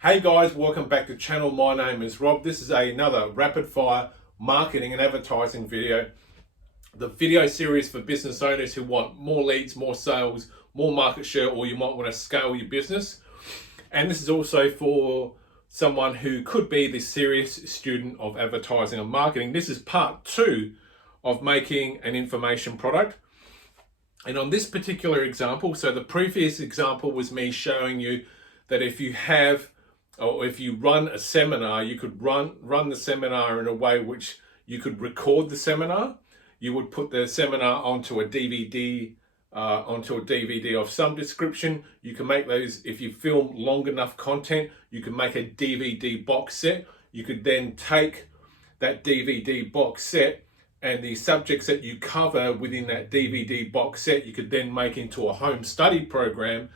Hey guys, welcome back to the channel. My name is Rob. This is another rapid fire marketing and advertising video. The video series for business owners who want more leads, more sales, more market share, or you might want to scale your business. And this is also for someone who could be the serious student of advertising and marketing. This is part 2 of making an information product. And on this particular example, so the previous example was me showing you that if you run a seminar, you could run the seminar in a way which you could record the seminar. You would put the seminar onto a DVD of some description. You can make those, if you film long enough content, you can make a DVD box set. You could then take that DVD box set and the subjects that you cover within that DVD box set, you could then make into a home study program,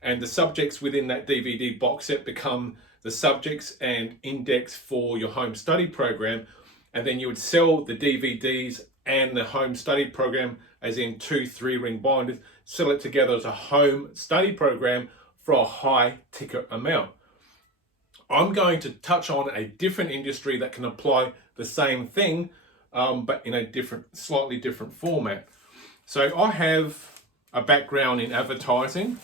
and the subjects within that DVD box set become the subjects and index for your home study program. And then you would sell the DVDs and the home study program as in 2 3-ring binders, sell it together as a home study program for a high ticket amount. I'm going to touch on a different industry that can apply the same thing, but in a slightly different format. So I have a background in advertising,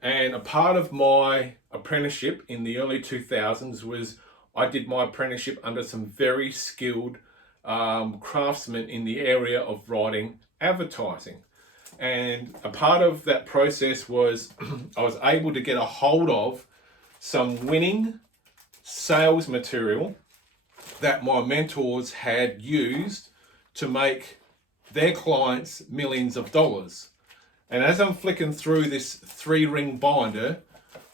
and a part of my apprenticeship in the early 2000s was I did my apprenticeship under some very skilled craftsmen in the area of writing advertising. And a part of that process was I was able to get a hold of some winning sales material that my mentors had used to make their clients millions of dollars. And as I'm flicking through this 3-ring binder,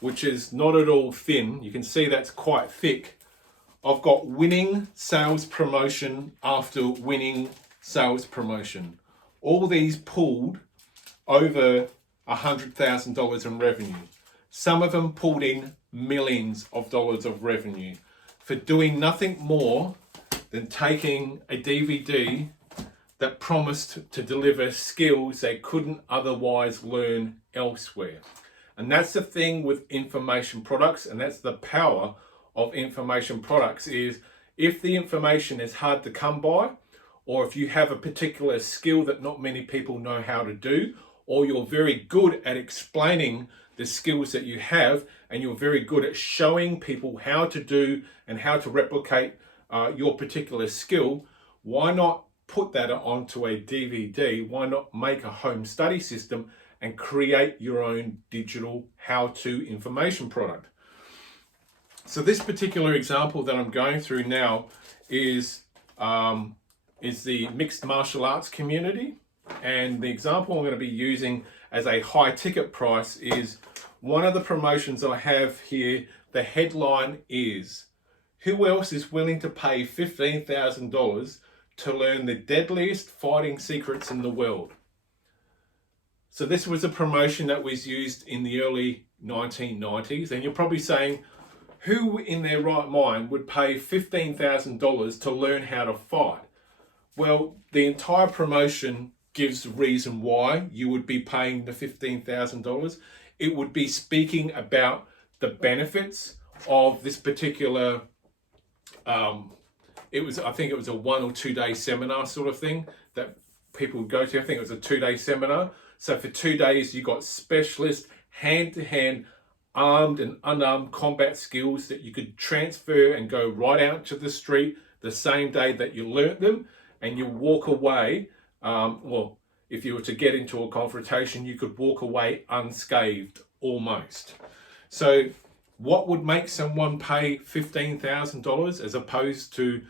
which is not at all thin, you can see that's quite thick, I've got winning sales promotion after winning sales promotion. All these pulled over $100,000 in revenue. Some of them pulled in millions of dollars of revenue for doing nothing more than taking a DVD that promised to deliver skills they couldn't otherwise learn elsewhere. And that's the thing with information products, and that's the power of information products, is if the information is hard to come by, or if you have a particular skill that not many people know how to do, or you're very good at explaining the skills that you have, and you're very good at showing people how to do and how to replicate your particular skill, why not put that onto a DVD? Why not make a home study system and create your own digital how-to information product? So this particular example that I'm going through now is the mixed martial arts community. And the example I'm going to be using as a high ticket price is one of the promotions I have here. The headline is, who else is willing to pay $15,000 to learn the deadliest fighting secrets in the world? So this was a promotion that was used in the early 1990s. And you're probably saying, who in their right mind would pay $15,000 to learn how to fight? Well, the entire promotion gives the reason why you would be paying the $15,000. It would be speaking about the benefits of this particular, I think it was a 1 or 2 day seminar sort of thing that people would go to. I think it was a 2-day seminar. So for 2 days, you got specialist hand-to-hand armed and unarmed combat skills that you could transfer and go right out to the street the same day that you learnt them, and you walk away, if you were to get into a confrontation, you could walk away unscathed almost. So what would make someone pay $15,000 as opposed to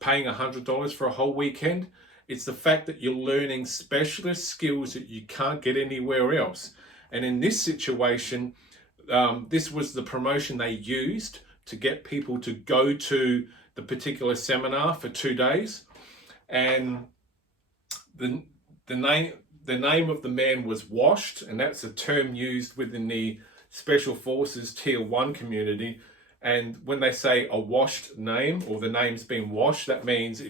paying $100 for a whole weekend? It's the fact that you're learning specialist skills that you can't get anywhere else. And in this situation, this was the promotion they used to get people to go to the particular seminar for 2 days. And the name of the man was Washed, and that's a term used within the Special Forces Tier 1 community. And when they say a washed name, or the name's been washed, that means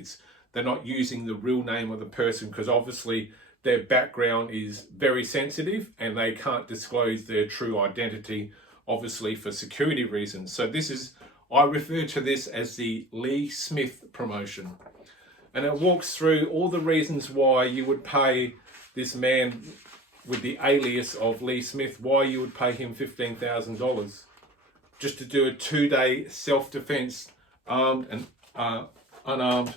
they're not using the real name of the person, because obviously their background is very sensitive and they can't disclose their true identity obviously for security reasons. So I refer to this as the Lee Smith promotion. And it walks through all the reasons why you would pay this man with the alias of Lee Smith, why you would pay him $15,000 just to do a 2-day self-defense, armed and unarmed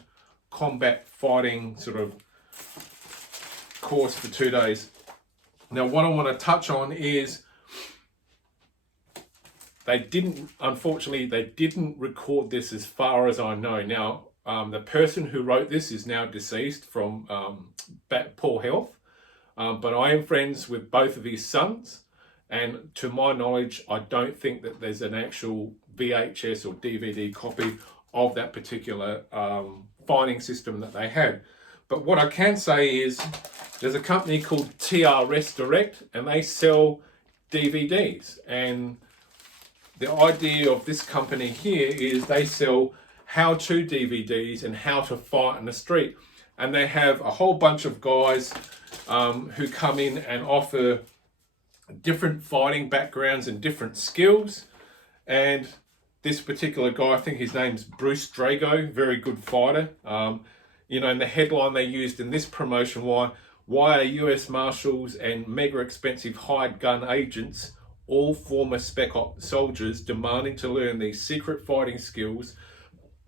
combat fighting sort of course for 2 days. Now, what I want to touch on is unfortunately, they didn't record this as far as I know. Now, the person who wrote this is now deceased from poor health, but I am friends with both of his sons, and to my knowledge, I don't think that there's an actual VHS or DVD copy of that particular fighting system that they had. But what I can say is there's a company called TRS Direct, and they sell DVDs. And the idea of this company here is they sell how-to DVDs and how to fight in the street. And they have a whole bunch of guys who come in and offer different fighting backgrounds and different skills. And this particular guy, I think his name's Bruce Drago, very good fighter. In the headline they used in this promotion, why are US Marshals and mega expensive hired gun agents, all former Spec Op soldiers, demanding to learn these secret fighting skills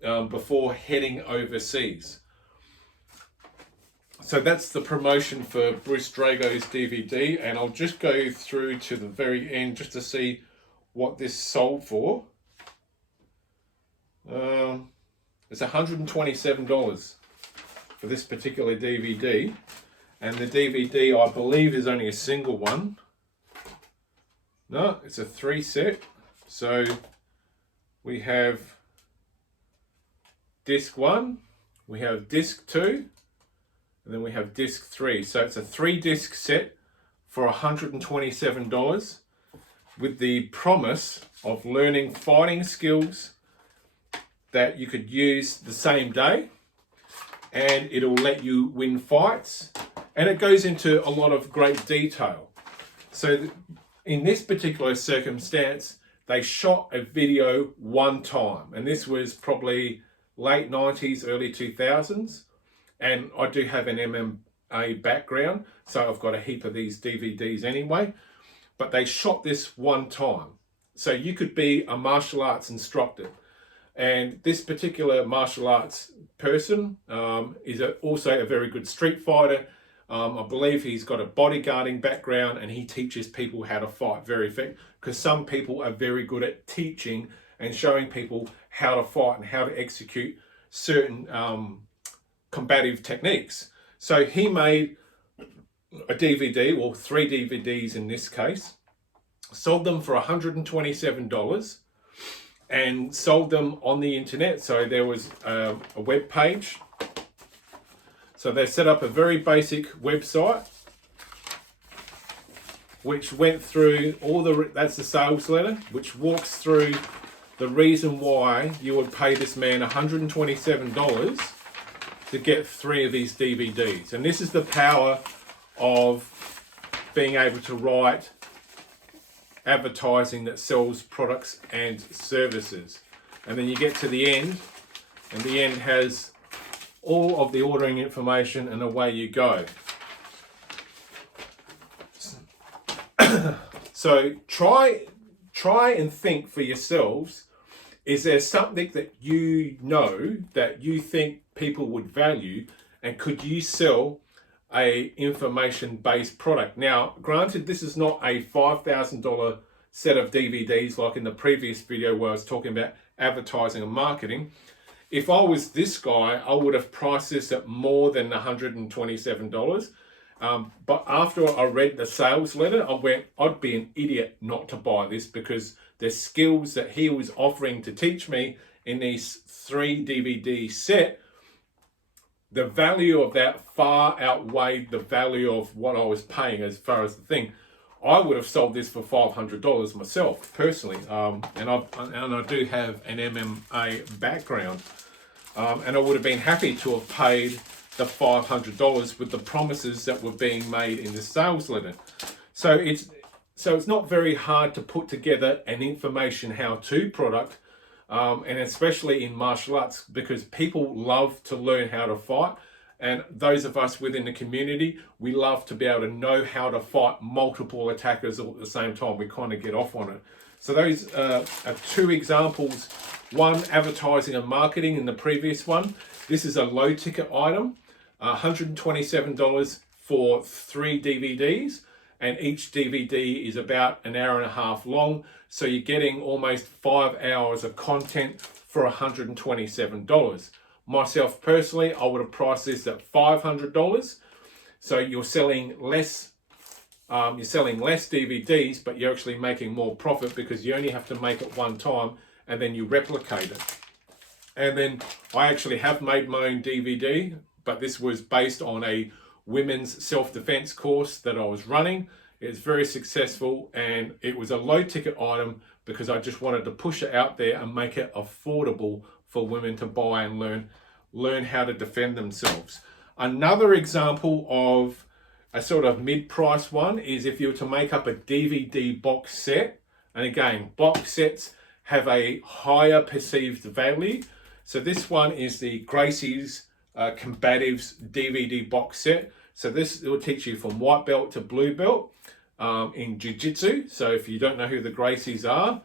before heading overseas? So that's the promotion for Bruce Drago's DVD, and I'll just go through to the very end just to see what this sold for. It's $127 for this particular DVD, and the DVD, I believe, is only a single one. No, it's a 3 set. So we have disc 1, we have disc 2, and then we have disc 3. So it's a 3-disc set for $127 with the promise of learning fighting skills that you could use the same day, and it'll let you win fights. And it goes into a lot of great detail. So in this particular circumstance, they shot a video one time, and this was probably late 90s, early 2000s. And I do have an MMA background, so I've got a heap of these DVDs anyway. But they shot this one time. So you could be a martial arts instructor. And this particular martial arts person is also a very good street fighter. I believe he's got a bodyguarding background, and he teaches people how to fight very effectively, because some people are very good at teaching and showing people how to fight and how to execute certain combative techniques. So he made a DVD, or 3 DVDs in this case, sold them for $127, and sold them on the internet. So there was a web page. So they set up a very basic website, which went through that's the sales letter, which walks through the reason why you would pay this man $127 to get 3 of these DVDs. And this is the power of being able to write advertising that sells products and services. And then you get to the end, and the end has all of the ordering information, and away you go. So try and think for yourselves, is there something that you know that you think people would value, and could you sell a information-based product? Now, granted, this is not a $5,000 set of DVDs like in the previous video where I was talking about advertising and marketing. If I was this guy, I would have priced this at more than $127. But after I read the sales letter, I went, I'd be an idiot not to buy this, because the skills that he was offering to teach me in these 3 DVD set, the value of that far outweighed the value of what I was paying as far as the thing. I would have sold this for $500 myself, personally. And I do have an MMA background. And I would have been happy to have paid the $500 with the promises that were being made in the sales letter. So So it's not very hard to put together an information how-to product, and especially in martial arts, because people love to learn how to fight. And those of us within the community, we love to be able to know how to fight multiple attackers all at the same time. We kind of get off on it. So those are two examples. One, advertising and marketing in the previous one. This is a low ticket item, $127 for 3 DVDs. And each DVD is about an hour and a half long. So you're getting almost 5 hours of content for $127. Myself personally, I would have priced this at $500. So you're selling less DVDs, but you're actually making more profit because you only have to make it one time and then you replicate it. And then I actually have made my own DVD, but this was based on a women's self-defense course that I was running. It's very successful, and it was a low ticket item because I just wanted to push it out there and make it affordable for women to buy and learn how to defend themselves. Another example of a sort of mid-price one is if you were to make up a DVD box set. And again, box sets have a higher perceived value. So this one is the Gracie's Combatives DVD box set. So this will teach you from white belt to blue belt in Jiu-Jitsu. So if you don't know who the Gracies are,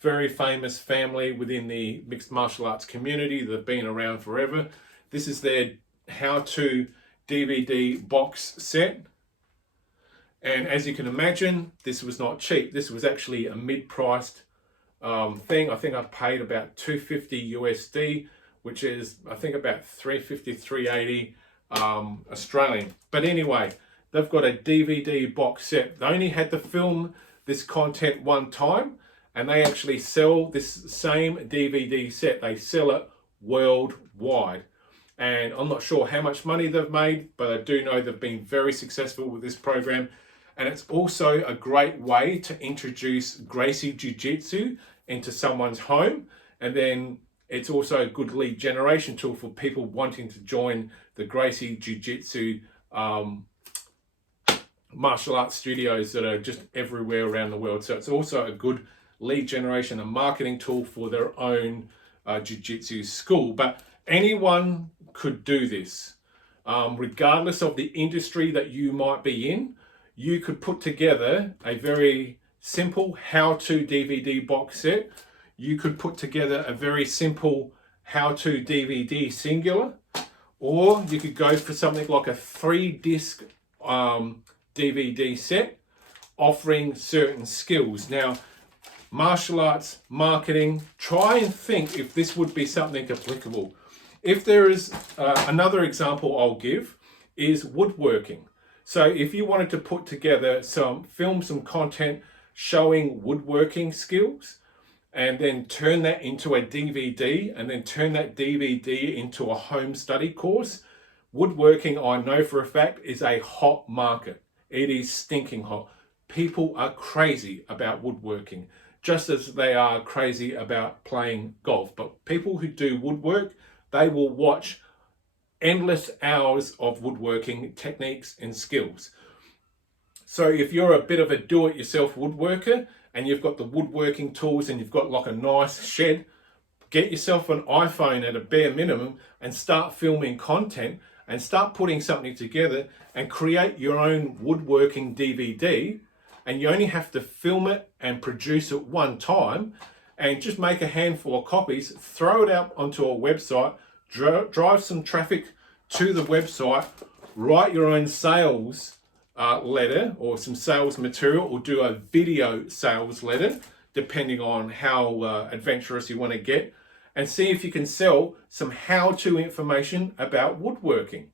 very famous family within the mixed martial arts community. They've been around forever. This is their how-to DVD box set. And as you can imagine, this was not cheap. This was actually a mid-priced thing. I think I paid about $250 USD, which is I think about $350, $380 Australian. But anyway, they've got a DVD box set. They only had to film this content one time, and they actually sell this same DVD set. They sell it worldwide. And I'm not sure how much money they've made, but I do know they've been very successful with this program. And it's also a great way to introduce Gracie Jiu-Jitsu into someone's home. And then it's also a good lead generation tool for people wanting to join the Gracie Jiu-Jitsu martial arts studios that are just everywhere around the world. So it's also a good lead generation and marketing tool for their own Jiu-Jitsu school. But anyone could do this, regardless of the industry that you might be in. You could put together a very simple how-to DVD box set. You could put together a very simple how-to DVD singular, or you could go for something like a 3-disc DVD set offering certain skills. Now, martial arts, marketing, try and think if this would be something applicable. If there is another example I'll give is woodworking. So if you wanted to put together film some content showing woodworking skills, and then turn that into a DVD, and then turn that DVD into a home study course, woodworking, I know for a fact, is a hot market. It is stinking hot. People are crazy about woodworking, just as they are crazy about playing golf. But people who do woodwork, they will watch endless hours of woodworking techniques and skills. So if you're a bit of a do-it-yourself woodworker and you've got the woodworking tools and you've got like a nice shed, get yourself an iPhone at a bare minimum and start filming content and start putting something together and create your own woodworking DVD. And you only have to film it and produce it one time, and just make a handful of copies, throw it out onto a website, drive some traffic to the website, write your own sales letter or some sales material, or do a video sales letter, depending on how adventurous you want to get, and see if you can sell some how-to information about woodworking.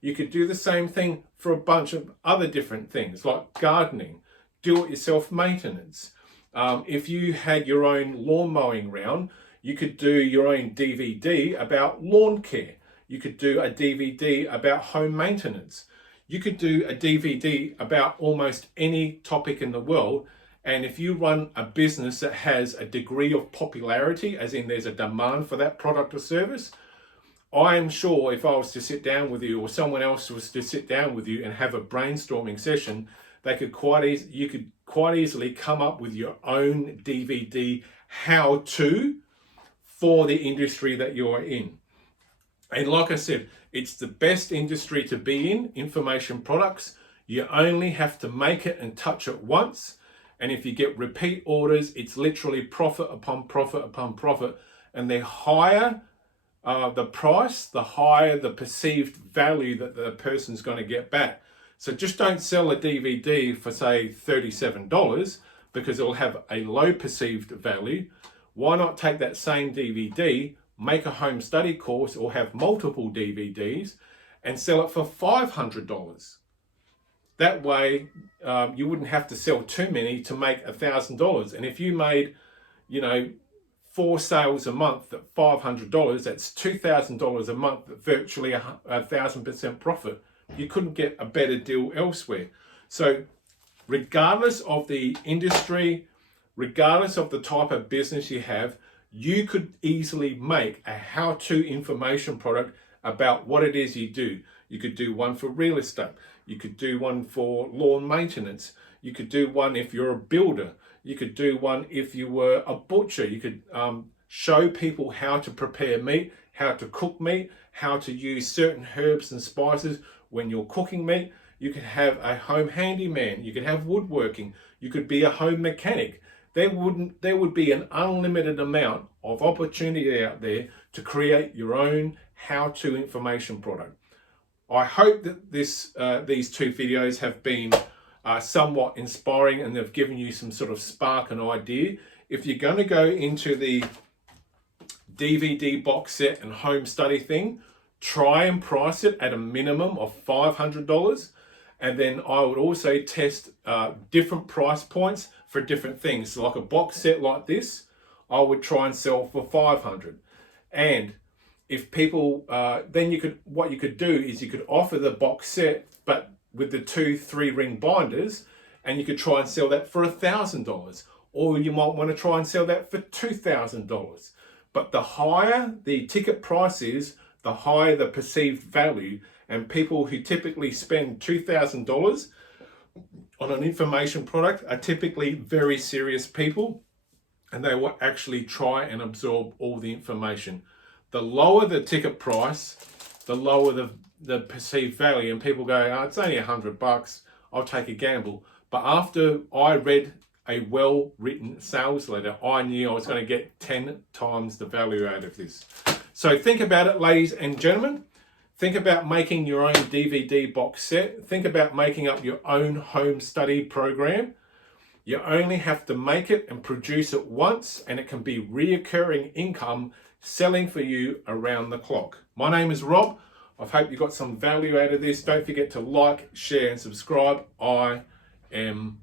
You could do the same thing for a bunch of other different things like gardening, do-it-yourself maintenance. If you had your own lawn mowing round, you could do your own DVD about lawn care. You could do a DVD about home maintenance. You could do a DVD about almost any topic in the world. And if you run a business that has a degree of popularity, as in there's a demand for that product or service, I am sure if I was to sit down with you, or someone else was to sit down with you and have a brainstorming session, they could quite easily come up with your own DVD how-to for the industry that you're in. And like I said, it's the best industry to be in, information products. You only have to make it and touch it once. And if you get repeat orders, it's literally profit upon profit upon profit. And the higher the price, the higher the perceived value that the person's going to get back. So just don't sell a DVD for, say, $37 because it'll have a low perceived value. Why not take that same DVD, make a home study course or have multiple DVDs and sell it for $500? That way, you wouldn't have to sell too many to make $1,000. And if you made, 4 sales a month at $500, that's $2,000 a month, virtually 1,000% profit. You couldn't get a better deal elsewhere. So regardless of the industry, regardless of the type of business you have, you could easily make a how-to information product about what it is you do. You could do one for real estate. You could do one for lawn maintenance. You could do one if you're a builder. You could do one if you were a butcher. You could show people how to prepare meat, how to cook meat, how to use certain herbs and spices when you're cooking meat. You could have a home handyman. You could have woodworking. You could be a home mechanic. There would be an unlimited amount of opportunity out there to create your own how-to information product. I hope that these 2 videos have been somewhat inspiring and they've given you some sort of spark and idea. If you're going to go into the DVD box set and home study thing, try and price it at a minimum of $500. And then I would also test different price points for different things. So like a box set like this, I would try and sell for $500. And if people, what you could do is you could offer the box set, but with the 2 3-ring binders, and you could try and sell that for $1,000. Or you might want to try and sell that for $2,000. But the higher the ticket price is, the higher the perceived value. And people who typically spend $2,000 on an information product are typically very serious people, and they will actually try and absorb all the information. The lower the ticket price, the lower the perceived value, and people go, oh, it's only $100, I'll take a gamble. But after I read a well-written sales letter, I knew I was going to get 10 times the value out of this. So think about it, ladies and gentlemen. Think about making your own DVD box set. Think about making up your own home study program. You only have to make it and produce it once, and it can be reoccurring income selling for you around the clock. My name is Rob. I hope you got some value out of this. Don't forget to like, share, and subscribe. I am